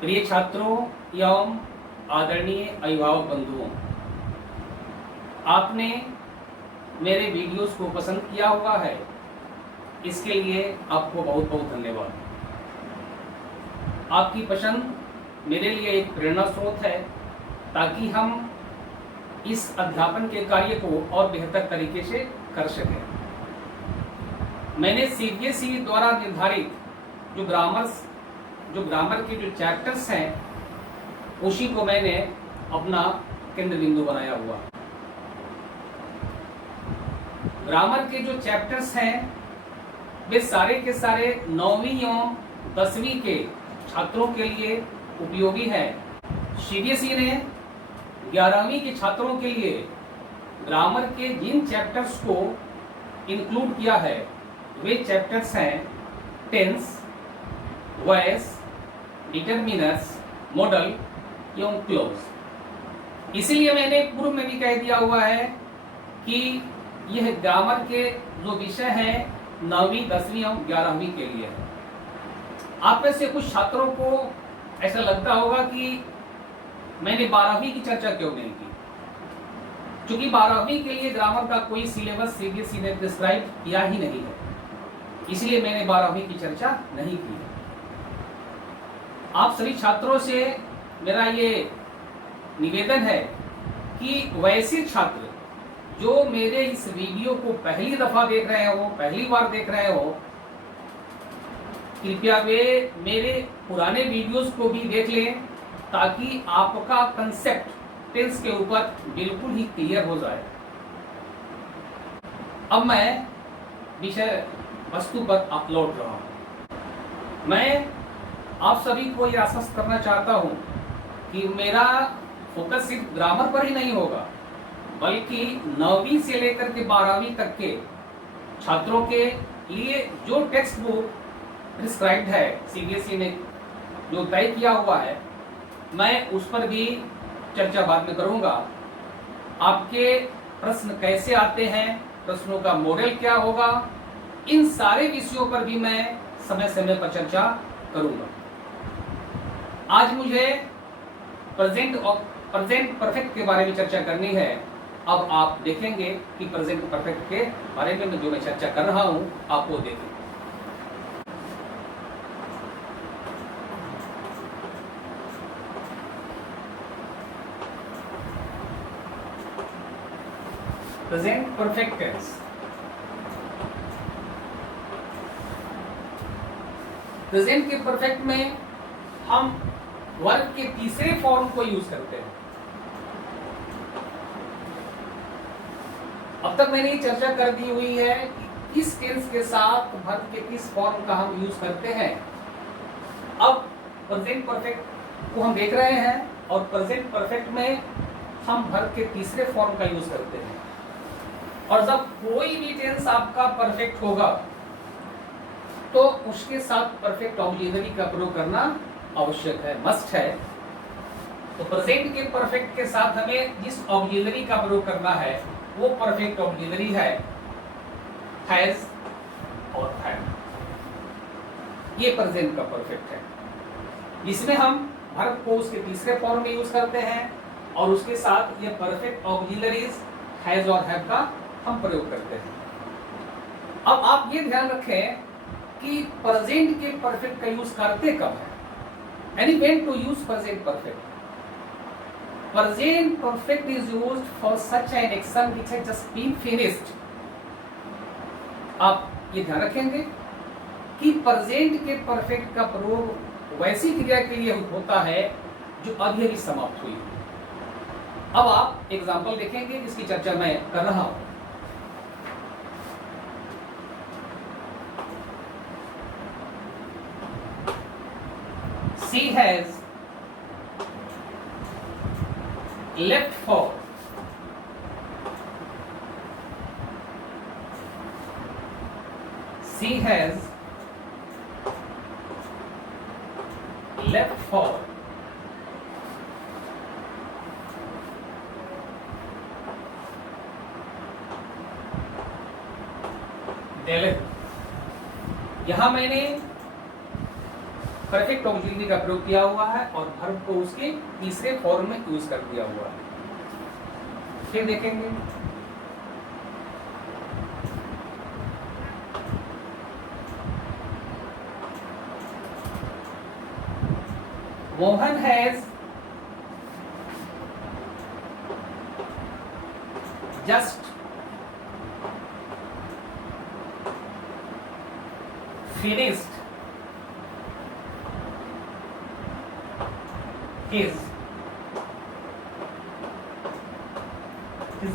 प्रिय छात्रों एवं आदरणीय अभिभावक बंधुओं, आपने मेरे वीडियोस को पसंद किया हुआ है। इसके लिए आपको बहुत बहुत धन्यवाद। आपकी पसंद मेरे लिए एक प्रेरणा स्रोत है ताकि हम इस अध्यापन के कार्य को और बेहतर तरीके से कर सकें। मैंने सीबीएसई द्वारा निर्धारित जो ग्रामर के जो चैप्टर्स हैं उसी को मैंने अपना केंद्र बिंदु बनाया हुआ। ग्रामर के जो चैप्टर्स हैं वे सारे के सारे 9वीं एवं 10वीं के छात्रों के लिए उपयोगी है। सीबीएसई ने 11वीं के छात्रों के लिए ग्रामर के जिन चैप्टर्स को इंक्लूड किया है वे चैप्टर्स हैं टेंस, वॉइस, डिटरमिनर्स, मॉडल एवं क्लोज। इसीलिए मैंने पूर्व में भी कह दिया हुआ है कि यह ग्रामर के जो विषय हैं 9वीं, 10वीं एवं 11वीं के लिए है। आप में से कुछ छात्रों को ऐसा लगता होगा कि मैंने 12वीं की चर्चा क्यों नहीं की, क्योंकि 12वीं के लिए ग्रामर का कोई सिलेबस सीबीएसई ने प्रिस्क्राइब किया ही नहीं है, इसलिए मैंने 12वीं की चर्चा नहीं की है। आप सभी छात्रों से मेरा ये निवेदन है कि वैसे छात्र जो मेरे इस वीडियो को पहली दफा देख रहे हो, पहली बार देख रहे हो, कृपया वे मेरे पुराने वीडियोस को भी देख लें ताकि आपका कंसेप्ट टेंस के ऊपर बिल्कुल ही क्लियर हो जाए। अब मैं विषय वस्तु पर अपलोड रहा हूं। मैं आप सभी को यह आश्वस्त करना चाहता हूं कि मेरा फोकस सिर्फ ग्रामर पर ही नहीं होगा, बल्कि 9वीं से लेकर के 12वीं तक के छात्रों के लिए जो टेक्स्ट बुक प्रिस्क्राइब्ड है, सीबीएसई ने जो तय किया हुआ है, मैं उस पर भी चर्चा बाद में करूंगा। आपके प्रश्न कैसे आते हैं, प्रश्नों का मॉडल क्या होगा, इन सारे विषयों पर भी मैं समय समय पर चर्चा करूंगा। आज मुझे प्रेजेंट परफेक्ट के बारे में चर्चा करनी है। अब आप देखेंगे कि प्रेजेंट परफेक्ट के बारे में जो मैं चर्चा कर रहा हूं आप वो देखें। Present perfect tense. प्रेजेंट के परफेक्ट में हम वर्ब के तीसरे फॉर्म को यूज करते हैं। अब तक मैंने ये चर्चा कर दी हुई है कि किस टेंस के साथ वर्ब के किस फॉर्म का हम यूज करते हैं। अब प्रेजेंट परफेक्ट को हम देख रहे हैं और प्रेजेंट परफेक्ट में हम वर्ब के तीसरे फॉर्म का यूज करते हैं। और जब कोई भी टेंस आपका परफेक्ट होगा तो उसके साथ परफेक्ट ऑक्सिलरी का प्रयोग करना आवश्यक है, मस्ट है। तो प्रेजेंट के परफेक्ट के साथ हमें जिस ऑक्सिलरी का प्रयोग करना है वो परफेक्ट ऑक्सिलरी है हैज और हैड। ये प्रेजेंट का परफेक्ट है, जिसमें हम वर्ब को उसके तीसरे फॉर्म में यूज करते हैं और उसके साथ ये परफेक्ट ऑक्सिलरीज हैज और हैव का हम प्रयोग करते हैं। अब आप ये ध्यान रखें कि प्रेजेंट के परफेक्ट का यूज करते कब है, यानी when to use present perfect. Present perfect is used for such an action which has just been finished. आप ये ध्यान रखेंगे कि प्रेजेंट के परफेक्ट का प्रयोग वैसी क्रिया के लिए होता है जो अभी अभी समाप्त हुई। अब आप एग्जाम्पल देखेंगे जिसकी चर्चा मैं कर रहा हूं। She has left for Delhi। यहां मैंने परफेक्ट ऑक्सिलरी का प्रयोग किया हुआ है और वर्ब को उसके तीसरे फॉर्म में यूज कर दिया हुआ है। फिर देखेंगे Mohan has just finished his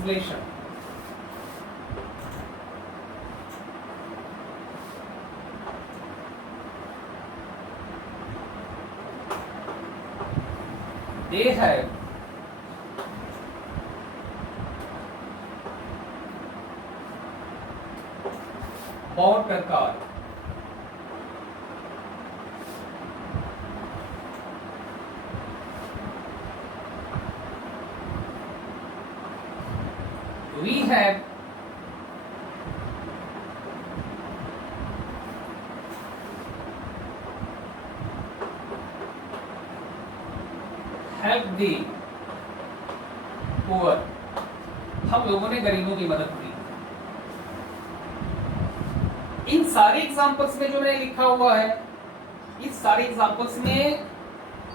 lesson. They have bought a car. We have helped the poor. हम लोगों ने गरीबों की मदद की। इन सारे एग्जाम्पल्स में जो मैंने लिखा हुआ है, इस सारे एग्जाम्पल्स में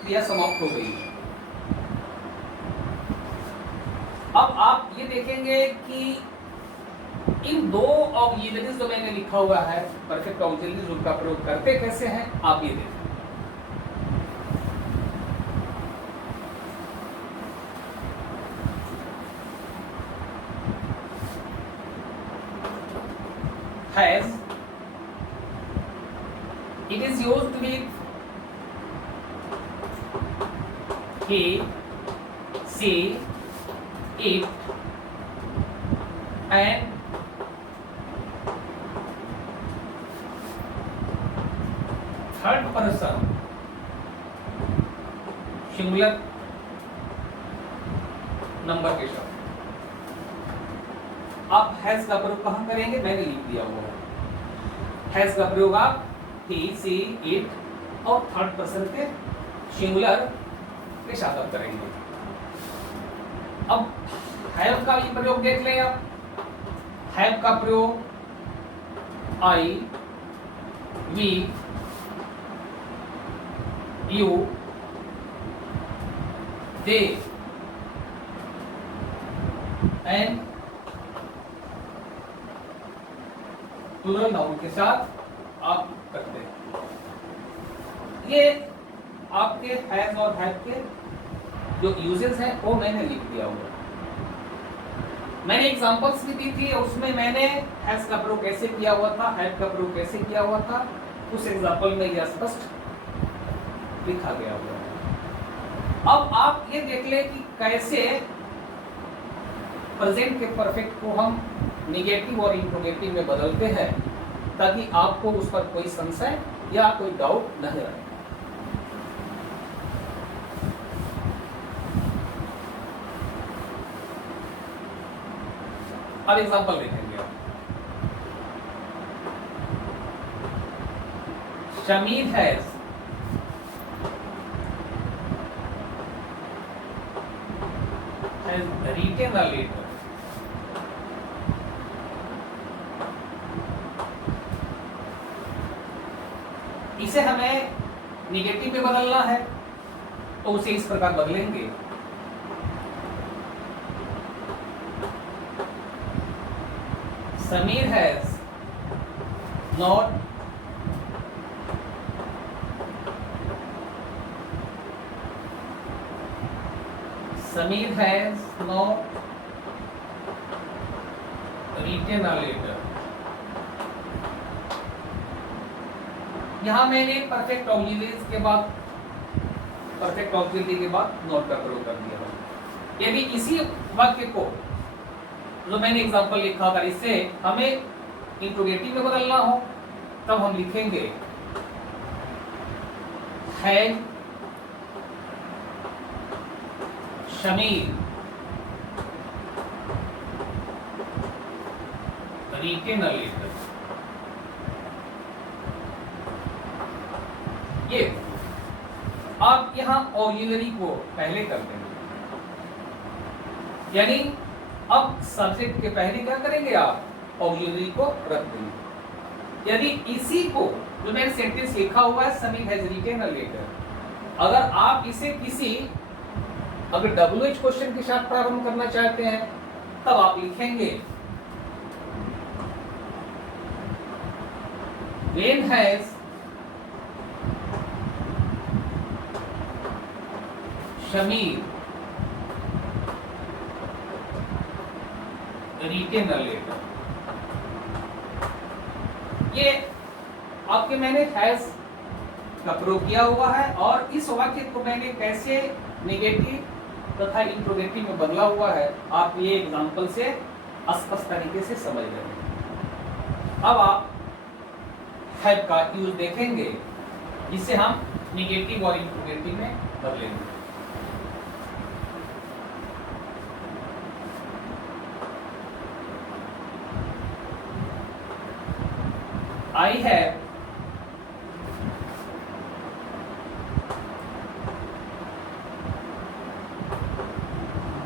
क्रिया समाप्त हो गई है। अब आप ये देखेंगे कि इन दो ऑक्सिलरीज जो मैंने लिखा हुआ है, परफेक्ट ऑक्सिलरीज, उनका प्रयोग करते कैसे हैं आप ये देखें। Has, it is used with he, she, it, and third person singular number के शब्द। आप हैज का प्रयोग कहां करेंगे, मैंने लिख दिया हुआ है। हैज का प्रयोग आप ही, सी, इट और थर्ड पर्सन के सिंगुलर के साथ आप करेंगे। अब हैव का भी प्रयोग देख लें आप। हैव का प्रयोग I, we, you, they and plural noun के साथ आप करते हैं। ये आपके हैज और हैव के जो यूजेस हैं वो मैंने लिख दिया हुआ। मैंने एग्जांपल्स भी दी थी, उसमें मैंने हैज का प्रयोग कैसे किया हुआ था, हैव का प्रयोग कैसे किया हुआ था, उस एग्जांपल में यह स्पष्ट लिखा गया हुआ है। अब आप ये देख लें कि कैसे प्रेजेंट के परफेक्ट को हम निगेटिव और इंट्रोगेटिव में बदलते हैं, ताकि आपको उस पर कोई संशय या कोई डाउट नहीं रहे। अब एग्जांपल देखेंगे आप। Shamir has written a letter. इसे हमें निगेटिव में बदलना है तो उसे इस प्रकार बदलेंगे। Sameer has not Samir has not written a letter. यहां मैंने परफेक्ट ऑक्सिलरीज के बाद, परफेक्ट ऑक्सिलरी के बाद नॉट का प्रयोग कर दिया। यदि इसी वाक्य को जो मैंने एग्जांपल लिखा था, इससे हमें इंट्रोगेटिव में बदलना हो, तब हम लिखेंगे has Shamir written a letter। ये आप यहाँ ऑक्सिलरी को पहले कर देंगे, यानी अब सब्जेक्ट के पहले क्या करेंगे, आप ऑक्सिलरी को रख देंगे। यदि इसी को जो मैंने सेंटेंस लिखा हुआ है Sameer has written a letter, अगर आप इसे किसी अगर WH क्वेश्चन के साथ प्रारंभ करना चाहते हैं तब आप लिखेंगे When has Shamir written a letter? ये आपके मैंने हैज का प्रयोग किया हुआ है और इस वाक्य को मैंने कैसे नेगेटिव तथा इंट्रोगेटिव में बदला हुआ है आप ये एग्जांपल से स्पष्ट तरीके से समझ रहे हैं। अब आप हैव का यूज देखेंगे जिसे हम नेगेटिव और इंट्रोगेटिव में बदलेंगे। I have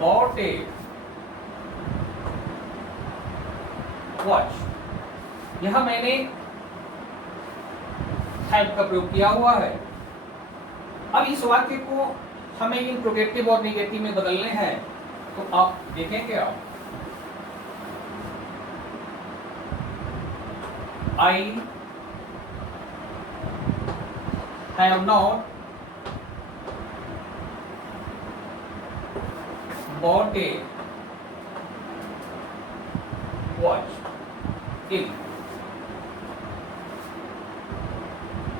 bought a watch। यह मैंने हैव का प्रयोग किया हुआ है। अब इस वाक्य को हमें इंट्रोगेटिव और नेगेटिव में बदलने हैं, तो आप देखेंगे आप I have not bought a watch।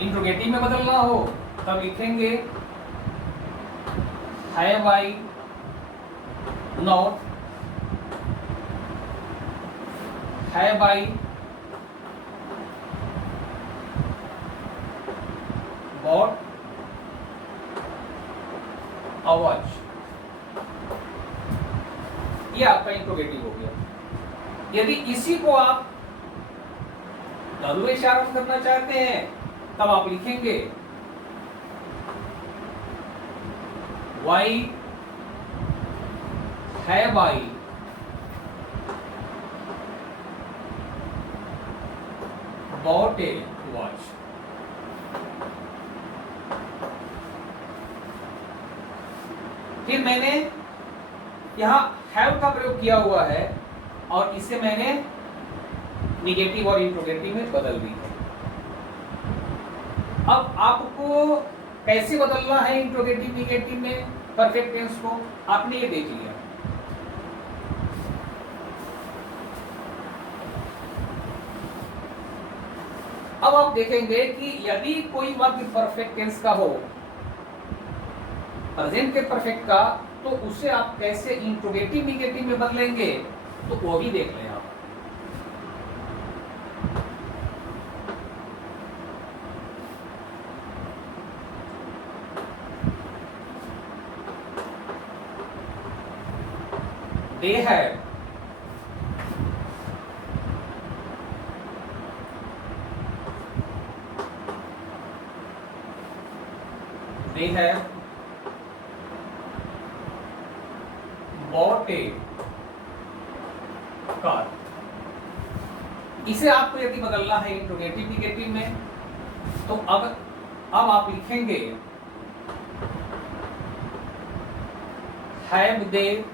Interrogative में बदलना हो तब लिखेंगे have I not, have I bought a watch। ये आपका इंट्रोगेटिव हो गया। यदि इसी को आप WH आरंभ करना चाहते हैं तब आप लिखेंगे Why have I bought a watch। फिर मैंने यहां हैव का प्रयोग किया हुआ है और इसे मैंने निगेटिव और इंट्रोगेटिव में बदल दी है। अब आपको कैसे बदलना है इंट्रोगेटिव निगेटिव में परफेक्ट टेंस को, आपने ये देख लिया। अब आप देखेंगे कि यदि कोई वाक्य परफेक्ट टेंस का हो, प्रेजेंट के परफेक्ट का, तो उसे आप कैसे इंट्रोगेटिव निगेटिव में बदलेंगे, तो वो भी देख लें आप। They have bought a car। इसे आपको यदि बदलना है इंट्रोगेटिव निगेटिव में, तो अब आप लिखेंगे have they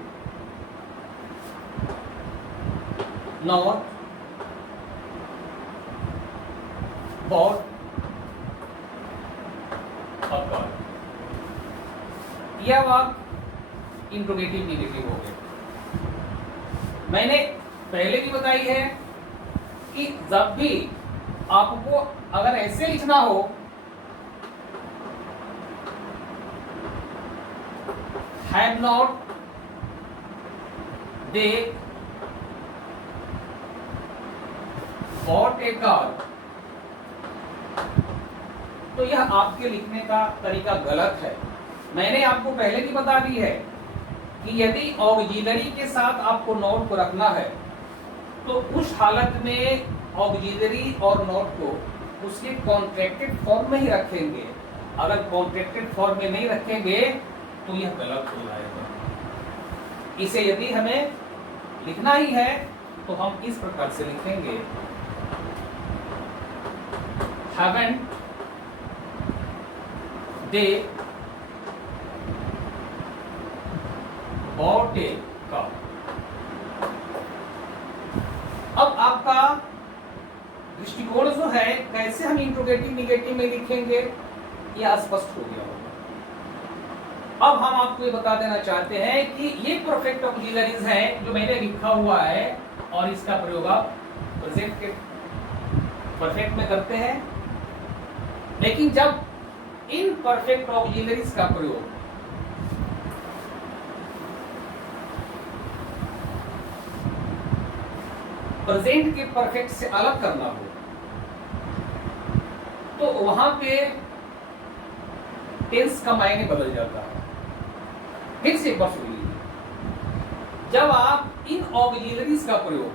not bought a car। यह वाक्य इंट्रोगेटिव निगेटिव हो गए। मैंने पहले भी बताई है कि जब भी आपको अगर ऐसे लिखना हो have not they bought a car, तो यह आपके लिखने का तरीका गलत है। मैंने आपको पहले भी बता दी है कि यदि ऑक्सिलरी के साथ आपको नोट को रखना है तो उस हालत में ऑक्सिलरी और नोट को उसके कॉन्ट्रैक्टेड फॉर्म में ही रखेंगे। अगर कॉन्ट्रैक्टेड फॉर्म में नहीं रखेंगे तो यह गलत हो जाएगा। इसे यदि हमें लिखना ही है तो हम इस प्रकार से लिखेंगे, haven't they bought a car। अब आपका दृष्टिकोण जो है कैसे हम इंट्रोगेटिव निगेटिव में लिखेंगे यह स्पष्ट हो गया होगा। अब हम आपको ये बता देना चाहते हैं कि ये परफेक्ट ऑक्सिलरीज हैं जो मैंने लिखा हुआ है और इसका प्रयोग आप प्रेजेंट के परफेक्ट में करते हैं। लेकिन जब इन परफेक्ट ऑक्सिलरीज का प्रयोग प्रेजेंट के परफेक्ट से अलग करना हो तो वहां पे टेंस का मायने बदल जाता है। फिर से एक बार सुन लीजिए, जब आप इन ऑक्सिलरीज का प्रयोग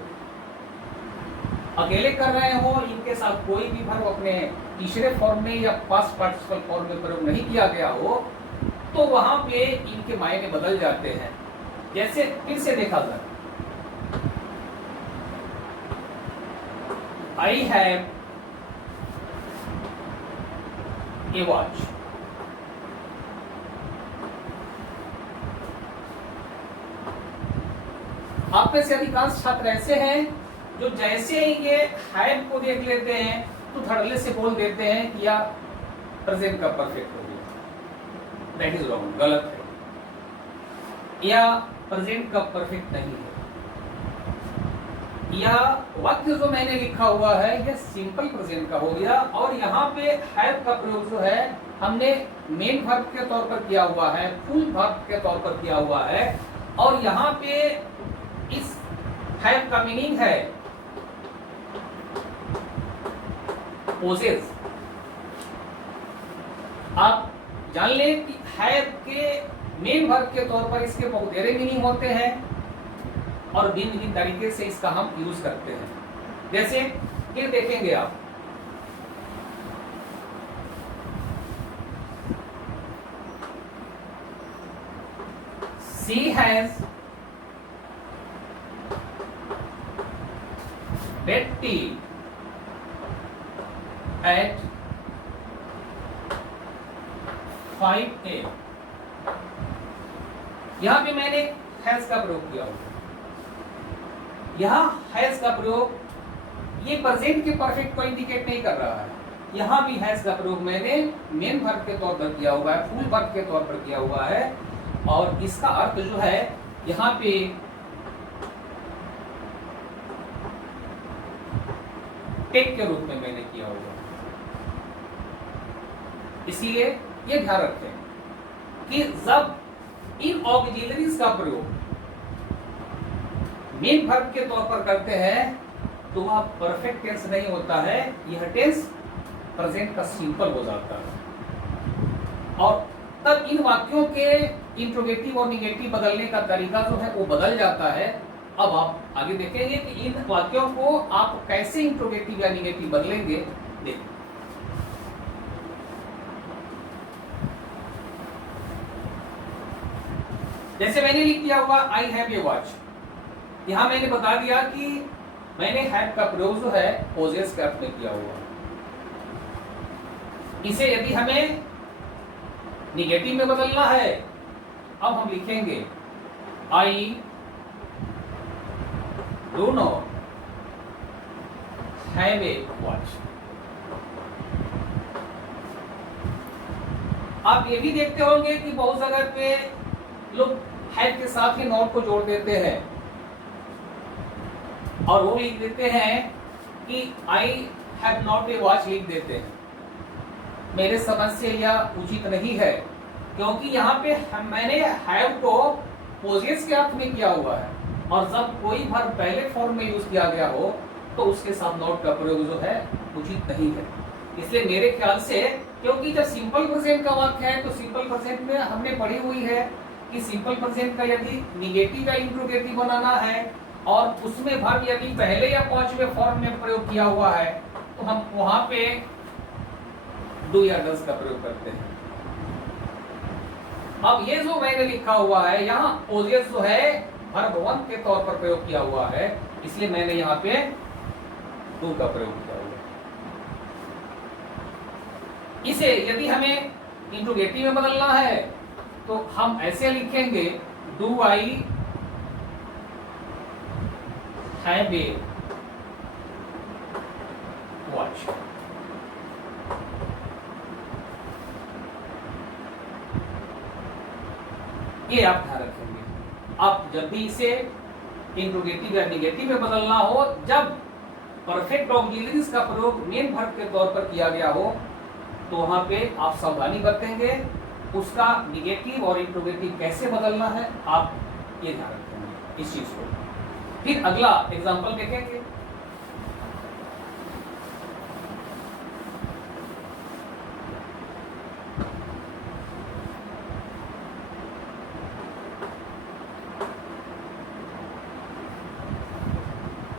अकेले कर रहे हो, इनके साथ कोई भी वर्ब अपने तीसरे फॉर्म में या पास्ट पार्टिसिपल फॉर्म में प्रयोग नहीं किया गया हो तो वहां पे इनके मायने बदल जाते हैं। जैसे फिर से देखा जाए, I have a watch। आप में से अधिकांश छात्र ऐसे हैं जो जैसे ही ये हैव को देख लेते हैं तो धड़ल्ले से बोल देते हैं कि या प्रेजेंट का परफेक्ट हो गया। दैट इज रॉन्ग, गलत है। या प्रेजेंट का परफेक्ट नहीं है। यह वाक्य जो मैंने लिखा हुआ है यह सिंपल प्रेजेंट का हो गया और यहाँ पे हैव का प्रयोग जो है हमने मेन वर्ब के तौर पर किया हुआ है, फुल वर्ब के तौर पर किया हुआ है। और यहाँ पे इस हैव का मीनिंग है पोजेस। आप जान लें कि हैव के मेन वर्ब के तौर पर इसके बहुतेरे मीनिंग होते हैं और भिन्न भिन्न तरीके से इसका हम यूज करते हैं। जैसे ये देखेंगे आप, she has bed tea at 5 AM। यहां पे मैंने हैज का प्रयोग किया हुआ। यहां हैज का प्रयोग ये प्रेजेंट के परफेक्ट को इंडिकेट नहीं कर रहा है। यहां भी हैज का प्रयोग मैंने मेन वर्ब के तौर पर किया हुआ है, फुल वर्ब के तौर पर किया हुआ है और इसका अर्थ जो है यहां पे टेक के रूप में मैंने किया हुआ। इसलिए ये ध्यान रखें कि जब इन ऑक्सिलरीज का प्रयोग मेन वर्ब के तौर पर करते हैं तो वह परफेक्ट टेंस नहीं होता है, यह टेंस प्रेजेंट का सिंपल हो जाता है। और तब इन वाक्यों के इंट्रोगेटिव और निगेटिव बदलने का तरीका जो है वो बदल जाता है। अब आप आगे देखेंगे कि इन वाक्यों को आप कैसे इंट्रोगेटिव या निगेटिव बदलेंगे। देखिए, जैसे मैंने लिख दिया हुआ आई हैव ए वॉच। यहां मैंने बता दिया कि मैंने हैव का प्रयोग जो है पोजेस के अर्थ में किया हुआ। इसे यदि हमें निगेटिव में बदलना है, अब हम लिखेंगे I do not have a watch. आप ये भी देखते होंगे कि बहुत जगह पे लोग हैव के साथ ही नॉट को जोड़ देते हैं और वो लिख देते हैं कि I have not a watch लिख देते हैं। मेरे समझ से यह उचित नहीं है, क्योंकि यहाँ पे मैंने हैव को पोजेस के अर्थ में किया हुआ है और जब कोई वर्ब पहले फॉर्म में यूज किया गया हो तो उसके साथ नॉट का प्रयोग जो है उचित नहीं है। इसलिए मेरे ख्याल से, क्योंकि जब सिंपल प्रेजेंट का वाक्य है तो सिंपल प्रेजेंट में हमने पढ़ी हुई है कि सिंपल प्रेजेंट का यदि निगेटिव या इंट्रोगेटिव बनाना है और उसमें वर्ब यदि पहले या पांचवें फॉर्म में प्रयोग किया हुआ है तो हम वहां पे डू या डज का प्रयोग करते हैं। अब ये जो मैंने लिखा हुआ है यहाँ ओजियस जो है वर्ब वन के तौर पर प्रयोग किया हुआ है, इसलिए मैंने यहाँ पे डू का प्रयोग किया हुआ है। इसे यदि हमें इंट्रोगेटिव में बदलना है तो हम ऐसे लिखेंगे, do I have a watch. ये आप ध्यान रखेंगे। अब जब भी इसे इंट्रोगेटिव या निगेटिव में बदलना हो, जब परफेक्ट ऑक्सिलरीज का प्रयोग मेन वर्ब के तौर पर किया गया हो, तो वहां पे आप सावधानी बरतेंगे। उसका निगेटिव और इंट्रोगेटिव कैसे बदलना है, आप ये ध्यान रखेंगे इस चीज को। फिर अगला एग्जांपल देखेंगे।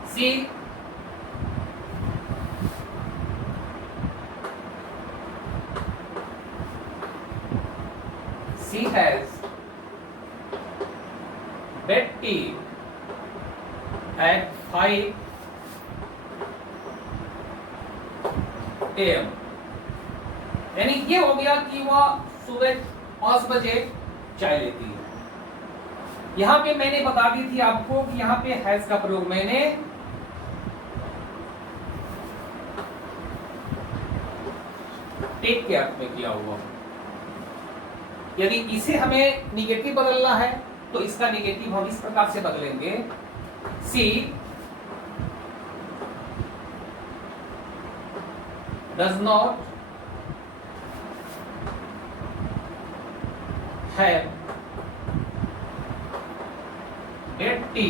See, she has bed tea at 5 AM। यानी ये हो गया कि वह सुबह 5 बजे चाय लेती है। यहां पे मैंने बता दी थी आपको कि यहां पे हैज का प्रयोग मैंने टेक के अर्थ में किया हुआ। यदि इसे हमें निगेटिव बदलना है तो इसका निगेटिव हम इस प्रकार से बदलेंगे, she does not have take tea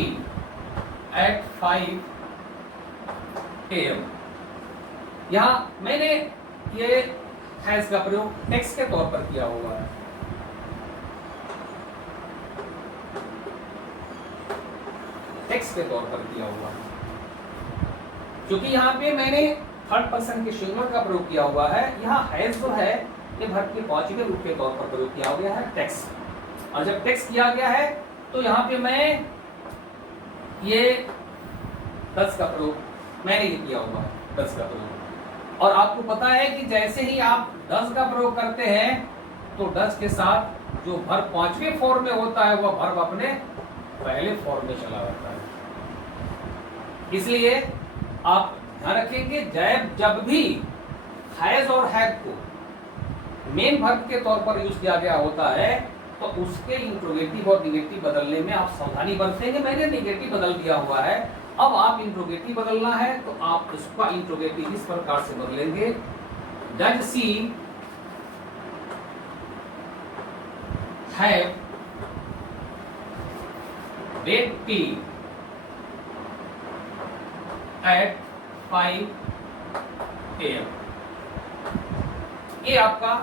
at 5 AM। यहां मैंने ये हैज का प्रयोग टेक्स्ट के तौर पर किया हुआ है। टेक्स्ट के तौर पर किया हुआ है क्योंकि यहाँ पे मैंने थर्ड पर्सन के सिंगुलर का प्रयोग किया हुआ है। यहाँ हैज जो है ये वर्ब के पांचवें रूप के तौर पर प्रयोग किया गया है, टेक्स्ट। और जब टेक्स्ट किया गया है तो यहाँ पे मैं ये डज का प्रयोग मैंने ये किया हुआ है, डज का प्रयोग। और आपको पता है कि जैसे ही आप डज का प्रयोग करते हैं तो डज के साथ जो वर्ब पांचवें फॉर्म में होता है वह वर्ब अपने पहले फॉर्म में चला जाता है। इसलिए आप ध्यान रखेंगे जब भी हैज और हैव को मेन वर्ब के तौर पर यूज किया गया होता है तो उसके इंट्रोगेटिव और निगेटिव बदलने में आप सावधानी बरतेंगे। मैंने निगेटिव बदल दिया हुआ है, अब आप इंट्रोगेटिव बदलना है तो आप उसका इंट्रोगेटिव इस प्रकार से बदलेंगे, does she have bed tea at 5 AM। ये आपका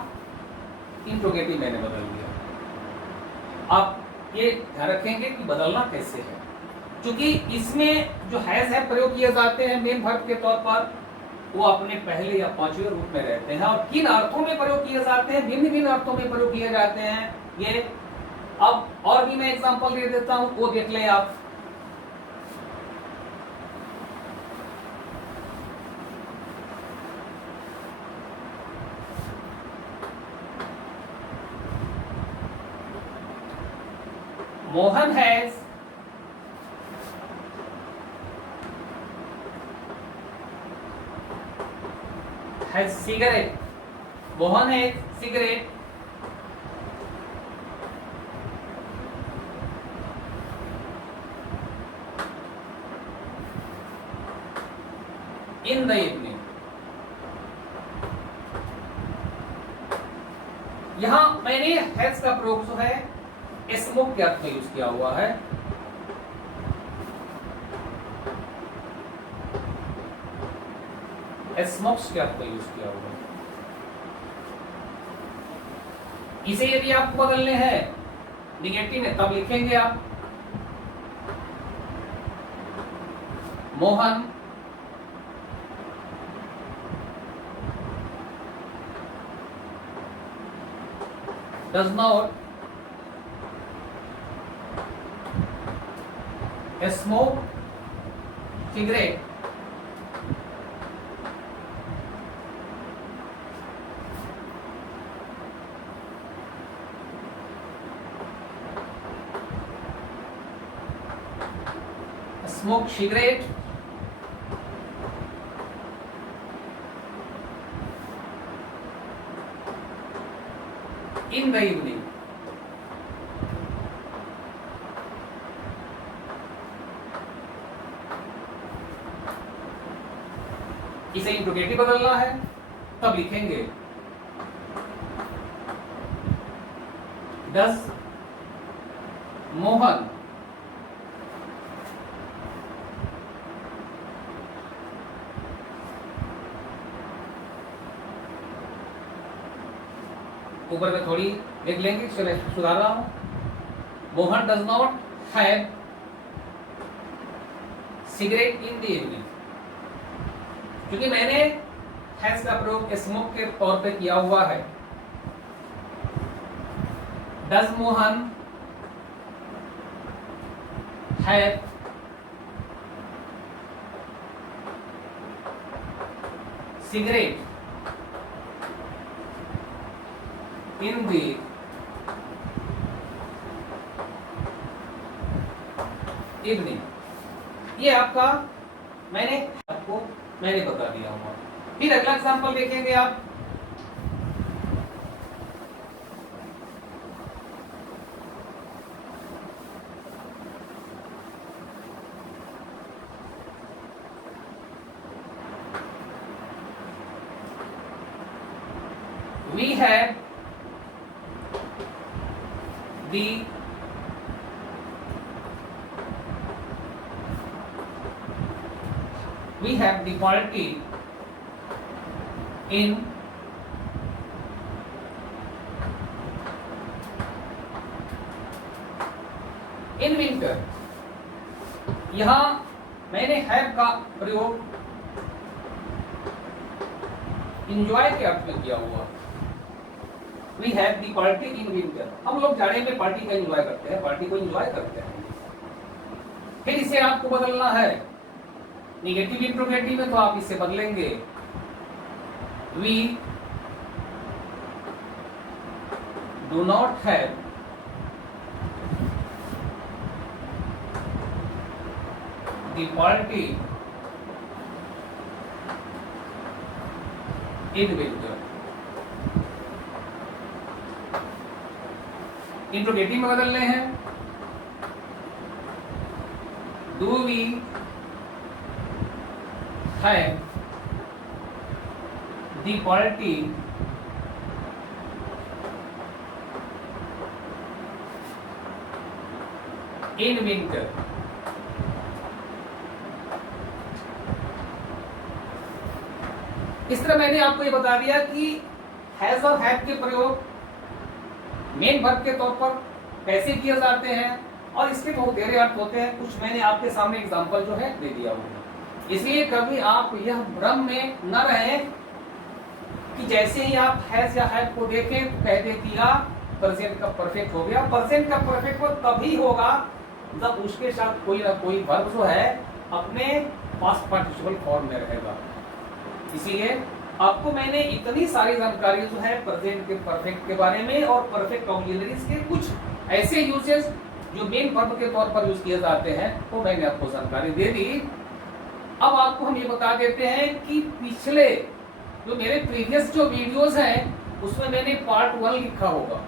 इंट्रोगेटिव मैंने बदल दिया। आप ये ध्यान रखेंगे कि बदलना कैसे है, क्योंकि इसमें जो हैज है प्रयोग किए जाते हैं मेन वर्ब के तौर पर, वो अपने पहले या पांचवें रूप में रहते हैं। और किन अर्थों में प्रयोग किए जाते हैं, भिन्न भिन्न अर्थों में प्रयोग किए जाते हैं ये। अब और भी मैं एग्जांपल दे देता हूं, वो देख लें आप। Mohan has cigarette। Mohan has cigarette in the evening। यहां मैंने हैज का प्रयोग जो है स्मोक के अर्थ में यूज किया हुआ है। स्मोक्स के अर्थ में यूज किया हुआ है। इसे यदि आपको बदलने हैं निगेटिव में तब लिखेंगे आप, Mohan does not smoke cigarette smoke cigarette in the evening. इसे इंट्रोगेटिव बदलना है, तब लिखेंगे डज मोहन ऊपर में थोड़ी लिख लेंगे, चलो सुधार रहा हूं। Mohan does not have cigarette in the evening, क्योंकि मैंने हैज का प्रयोग स्मोक के तौर पे किया हुआ है। Does Mohan have cigarette in the evening, ये आपका मैंने बता दिया हुआ। फिर अगला एग्जांपल देखेंगे आप। We have the party in winter। यहां मैंने हैव का प्रयोग इंजॉय के अर्थ में किया हुआ। We have the party in winter, हम लोग जाड़े में पार्टी का एंजॉय करते हैं, पार्टी को एंजॉय करते हैं। फिर इसे आपको बदलना है निगेटिव इंट्रोगेटिव में, तो आप इसे बदलेंगे we do not have the party in winter. Interrogative में बदलने हैं do we have the party in winter. इस तरह मैंने आपको ये बता दिया कि हैज और हैव के प्रयोग मेन वर्ब के तौर पर कैसे किए जाते हैं, और इसके बहुत गहरे अर्थ होते हैं। कुछ मैंने आपके सामने एग्जांपल जो है दे दिया हुआ। इसलिए कभी आप यह भ्रम में न रहें कि जैसे ही आप हैज या हैव को देखें तो कह दे दिया प्रेजेंट का परफेक्ट हो गया। प्रेजेंट का परफेक्ट वो तभी होगा जब उसके साथ कोई ना कोई वर्ब जो है अपने पास्ट पार्टिसिपल फॉर्म में रहेगा। इसलिए आपको मैंने इतनी सारी जानकारी जो है प्रेजेंट के परफेक्ट के बारे में और परफेक्ट ऑक्सिलरीज के कुछ ऐसे यूजेस जो मेन वर्ब के तौर पर यूज किए जाते हैं वो मैंने आपको जानकारी दे दी। अब आपको हम ये बता देते हैं कि पिछले जो मेरे प्रीवियस जो वीडियोस हैं उसमें मैंने पार्ट 1 लिखा होगा।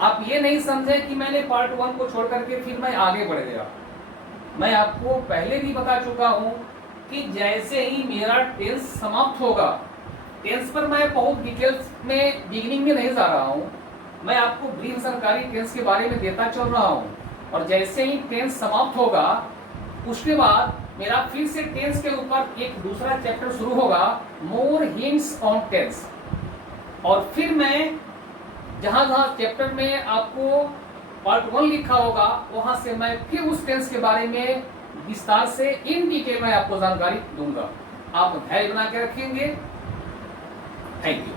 आप ये नहीं समझे कि मैंने पार्ट 1 को छोड़ करके फिर मैं आगे बढ़ गया। मैं आपको पहले भी बता चुका हूं कि जैसे ही मेरा टेंस समाप्त होगा, टेंस पर मैं बहुत डिटेल्स में बिगिनिंग में नहीं जा रहा हूं, मैं आपको ब्रीफ जानकारी टेंस के बारे में देता चल रहा हूं। और जैसे ही टेंस समाप्त होगा उसके बाद मेरा फिर से टेंस के ऊपर एक दूसरा चैप्टर शुरू होगा, मोर हिंट्स ऑन टेंस। और फिर मैं जहां जहां चैप्टर में आपको पार्ट 1 लिखा होगा वहां से मैं फिर उस टेंस के बारे में विस्तार से इन डिटेल में आपको जानकारी दूंगा। आप धैर्य बना के रखेंगे। Thank you.